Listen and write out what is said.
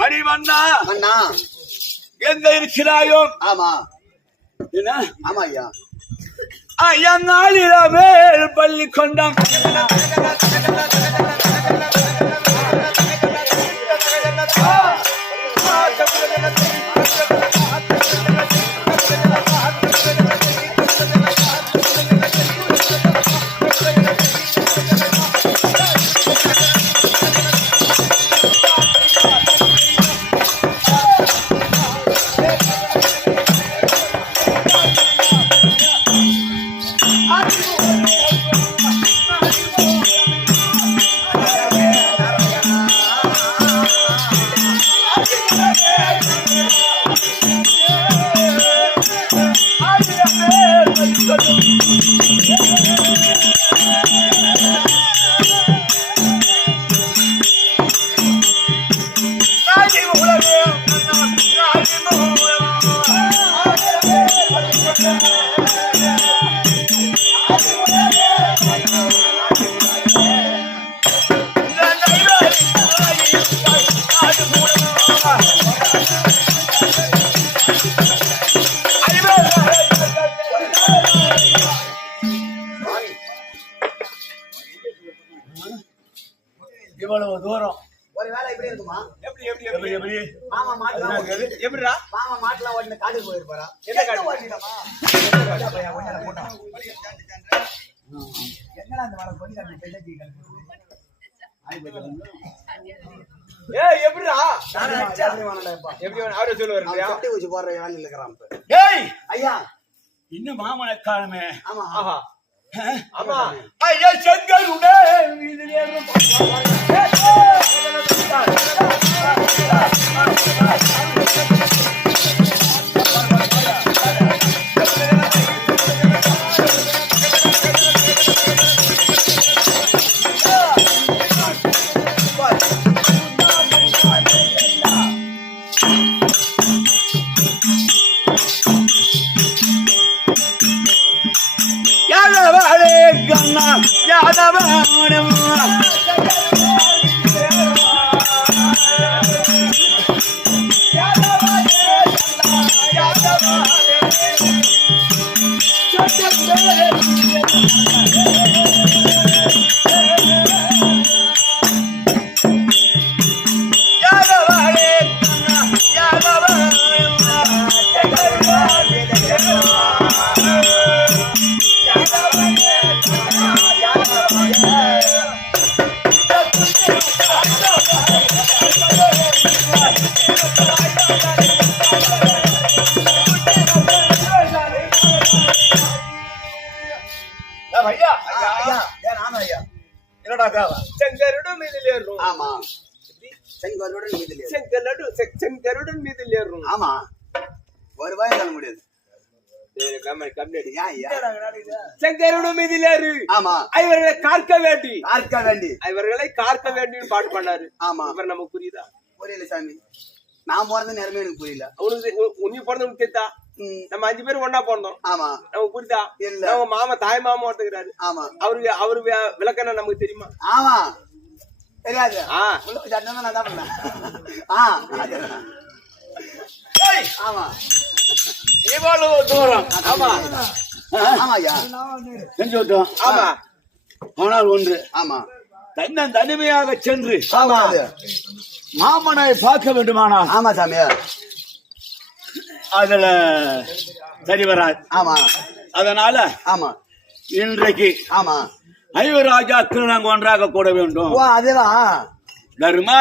மணிவண்ணா அண்ணா எங்க இருக்கிறாயோ? ஆமா என்ன? ஆமா ஐயா. ஐயங்காலிடமே பள்ளி கொண்டான் இவ்வளவு தூரம் ஒரு வேலை இப்படி இருக்குமா? எப்படி எப்படி எப்படி எப்படி மாமா மாட்டலாம் எப்படிடா? மாமா மாட்டலாம் ஓடின காட்டுக்கு போயிருப்பாரா? என்ன காட்டு ஓடிட்டமா? என்னடா அந்த வேலை பண்ணி அந்த பெல்லச்சி கலந்து ஏய் எப்படிடா? நான் எப்படி வானடா எப்படி அவரே சொல்லுவாரு கட்டி வச்சு போற வேலை இல்லக்கறான் இப்ப. ஏய் ஐயா இன்னும் மாமனை காணுமே. ஆமா ஆஹா ஆமா ஐயா செங்கருடே வீதிலே செங்கருடன் மீதிலேறும். ஆமா செங்கருடன் மீதிலேறும். செங்கருடன் மீதிலேறும். ஆமா ஒரு வாய் சொல்ல முடியாது. செங்கருடன் மீதிலேறு. ஆமா இவர்களை காக்க வேண்டி இவர்களை காக்க வேண்டின்னு பாட்டு பண்ணாரு. ஆமா இவர் நமக்கு புரியுதா? புரியல சாமி. நான் பிறந்த நேரமே எனக்கு புரியல. உனக்கு பிறந்த உனக்கு கேட்டா நம்ம 5 பேரும் ஒன்னா பிறந்தோம். ஆமா நமக்கு புரியுதா? நம்ம மாமா தாய் மாமா ஒருத்தக்கிறாரு. ஆமா அவரு விளக்கணம் நமக்கு தெரியுமா? ஆமா தெரியாது. நான் தான் பண்ணேன். ஆமா இவ்வளவு தூரம் ஆமா ஆமாயா செஞ்சு விட்டோம். ஆமா ஆனால் ஒன்று ஆமா தன்னன் தனிமையாக சென்று ஆமா மாமனை பார்க்க வேண்டுமானா ஆமா சாமியா அதுல சரி வராது. ஆமா அதனால ஆமா இன்றைக்கு ஆமா ஐவராஜாக்கள் நாங்கள் ஒன்றாக கூட வேண்டும். ஓ அதேதான் தர்மா